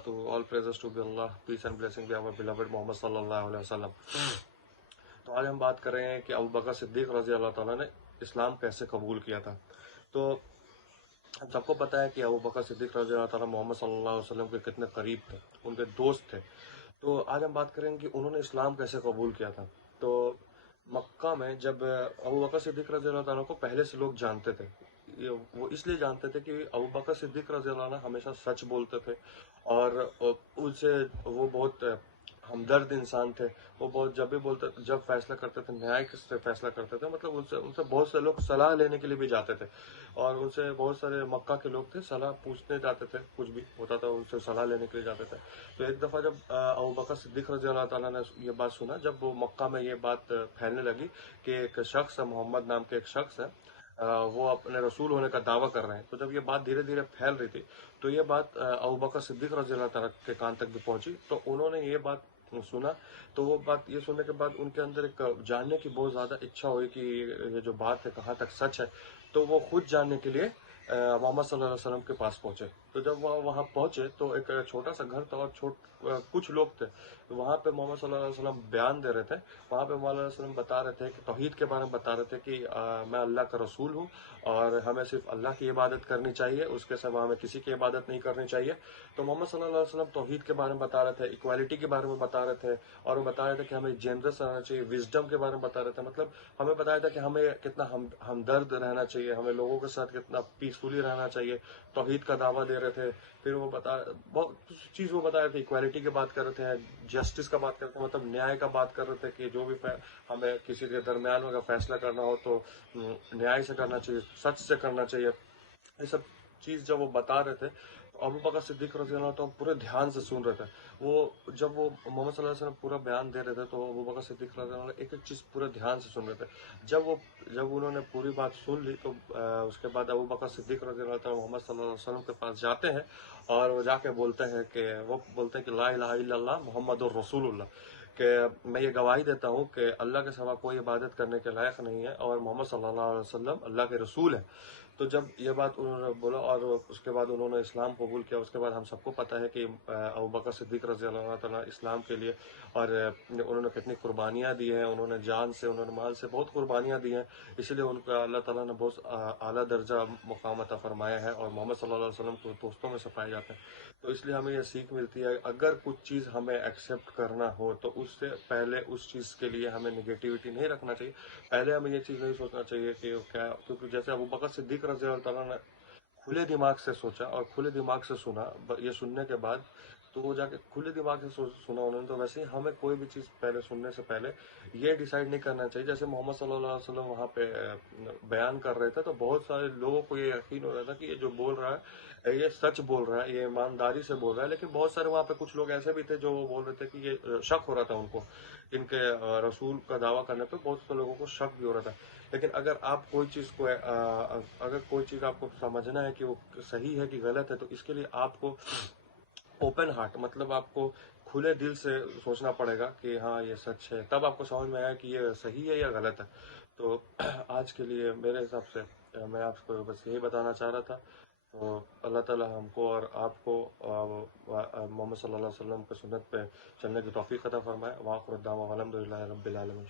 barakatuh. All praises to be Allah. Peace and blessing be our beloved Muhammad sallallahu alaihi wasallam. तो आज हम बात कर रहे हैं कि अबू बकर सिद्दीक रजी अल्लाह ताला ने इस्लाम कैसे कबूल किया था। तो हम सबको पता है कि अबू बकर सिद्दीक रजी अल्लाह ताला मोहम्मद सल्लल्लाहु अलैहि वसल्लम के कितने करीब थे, उनके दोस्त थे। तो आज हम बात करेंगे कि उन्होंने इस्लाम कैसे कबूल किया था। तो मक्का में जब अबू बकर सिद्दीक रजी अल्लाह ताला को पहले से लोग जानते थे, वो इसलिए जानते थे कि अबू बकर सिद्दीक रजी अल्लाह ताला हमेशा सच बोलते थे और उनसे वो बहुत हमदर्द इंसान थे। वो बहुत जब भी बोलते, जब फैसला करते थे न्याय से फैसला करते थे, मतलब उनसे उनसे बहुत से लोग सलाह लेने के लिए भी जाते थे और उनसे बहुत सारे मक्का के लोग थे सलाह पूछने जाते थे, कुछ भी होता था उनसे सलाह लेने के लिए जाते थे। तो एक दफ़ा जब अबू बकर सिद्दीक रज़ी अल्लाह ताला ने ये बात सुना, जब वो मक्का में ये बात फैलने लगी कि एक शख्स है, मोहम्मद नाम के एक शख्स है, वो अपने रसूल होने का दावा कर रहे हैं, तो जब ये बात धीरे धीरे फैल रही थी तो ये बात अबू बकर सिद्दीक रज़ी अल्लाह ताला के कान तक भी पहुंची। तो उन्होंने ये बात सुना, तो वो बात ये सुनने के बाद उनके अंदर एक जानने की बहुत ज़्यादा इच्छा हुई कि ये जो बात है कहाँ तक सच है। तो वो खुद जानने के लिए मोहम्मद सल्लल्लाहु अलैहि वसल्लम के पास पहुंचे। तो जब वह वहाँ पहुंचे तो एक छोटा सा घर था और कुछ लोग थे। वहाँ पे मोहम्मद सल्लल्लाहु अलैहि वसल्लम बयान दे रहे थे। वहाँ पे मोहम्मद वसल्लम बता रहे थे कि तौहीद के बारे में बता रहे थे कि मैं अल्लाह का रसूल हूँ और हमें सिर्फ अल्लाह की इबादत करनी चाहिए, उसके सिवा हमें किसी की इबादत नहीं करनी चाहिए। तो मोहम्मद सल्लल्लाहु अलैहि वसल्लम तौहीद के बारे में बता रहे थे, इक्वालिटी के बारे में बता रहे थे और वो बता रहे थे कि हमें जेनरस रहना चाहिए, विजडम के बारे में बता रहे थे। मतलब हमें बताया था कि हमें कितना हमदर्द रहना चाहिए, हमें लोगों के साथ कितना पीसफुली रहना चाहिए। तौहीद का दावा दे रहे थे। फिर वो बहुत चीज़ वो बता रहे थे, इक्वालिटी की बात कर रहे थे, जस्टिस का बात कर रहे थे, मतलब न्याय का बात कर रहे थे कि जो भी हमें किसी के दरमियान अगर फैसला करना हो तो न्याय से करना चाहिए, सच से करना चाहिए। ये सब चीज़ जब वो बता रहे थे तो अबू बकर सिद्दीक रज़ी अल्लाह तो पूरे ध्यान से सुन रहे थे। वो जब वो मोहम्मद सल्लल्लाहु अलैहि वसल्लम पूरा बयान दे रहे थे तो अबू बकर सिद्दीक रज़ी अल्लाह एक एक चीज़ पूरे ध्यान से सुन रहे थे। जब उन्होंने पूरी बात सुन ली तो उसके बाद अबू बकर सिद्दीक रज़ी अल्लाह तआला मोहम्मद सल्लल्लाहु अलैहि वसल्लम के पास जाते हैं और वो जाके बोलते हैं कि ला इलाहा इल्लल्लाह मुहम्मदुर रसूलुल्लाह, कि मैं ये गवाही देता हूँ कि अल्लाह के सिवा कोई इबादत करने के लायक नहीं है और मोहम्मद सल्लल्लाहु अलैहि वसल्लम अल्लाह के रसूल है। तो जब ये बात उन्होंने बोला और उसके बाद उन्होंने इस्लाम कबूल किया, उसके बाद हम सबको पता है कि अबू बकर सिद्दीक रज़ी अल्लाह ताला इस्लाम के लिए और उन्होंने कितनी कुर्बानियाँ दी हैं, उन्होंने जान से, उन्होंने माल से बहुत कुर्बानियाँ दी हैं। इसलिए उनका अल्लाह ताला ने बहुत आला दर्जा मुकाम अता फरमाया है और मोहम्मद सल्लल्लाहु अलैहि वसल्लम को दोस्तों में से पाए जाते हैं। तो इसलिए हमें यह सीख मिलती है, अगर कुछ चीज़ हमें एक्सेप्ट करना हो तो उससे पहले उस चीज़ के लिए हमें निगेटिविटी नहीं रखना चाहिए। पहले हमें ये चीज़ नहीं सोचना चाहिए कि क्या, क्योंकि जैसे अबू बकर सिद्दीक रज़ी अल्लाह ताला ने खुले दिमाग से सोचा और खुले दिमाग से सुना, ये सुनने के बाद तो वो जाके खुले दिमाग से सुना उन्होंने। तो वैसे ही हमें कोई भी चीज़ पहले सुनने से पहले ये डिसाइड नहीं करना चाहिए। जैसे मोहम्मद सल्लल्लाहु अलैहि वसल्लम वहाँ पे बयान कर रहे थे तो बहुत सारे लोगों को ये यकीन हो रहा था कि ये जो बोल रहा है ये सच बोल रहा है, ये ईमानदारी से बोल रहा है। लेकिन बहुत सारे वहाँ पे कुछ लोग ऐसे भी थे जो वो बोल रहे थे कि ये शक हो रहा था उनको, इनके रसूल का दावा करने पे बहुत से लोगों को शक भी हो रहा था। लेकिन अगर आप कोई चीज़ को अगर कोई चीज़ आपको समझना है कि वो सही है कि गलत है, तो इसके लिए आपको ओपन हार्ट, मतलब आपको खुले दिल से सोचना पड़ेगा कि हाँ ये सच है, तब आपको समझ में आया कि ये सही है या गलत है। तो आज के लिए मेरे हिसाब से मैं आपको बस यही बताना चाह रहा था। तो अल्लाह ताला हमको और आपको मोहम्मद सल्लल्लाहु अलैहि वसल्लम के सुन्नत पे चलने की तौफीक अता फरमाए। वाखिर दावा अल्हम्दुलिल्लाहि रब्बिल आलमीन।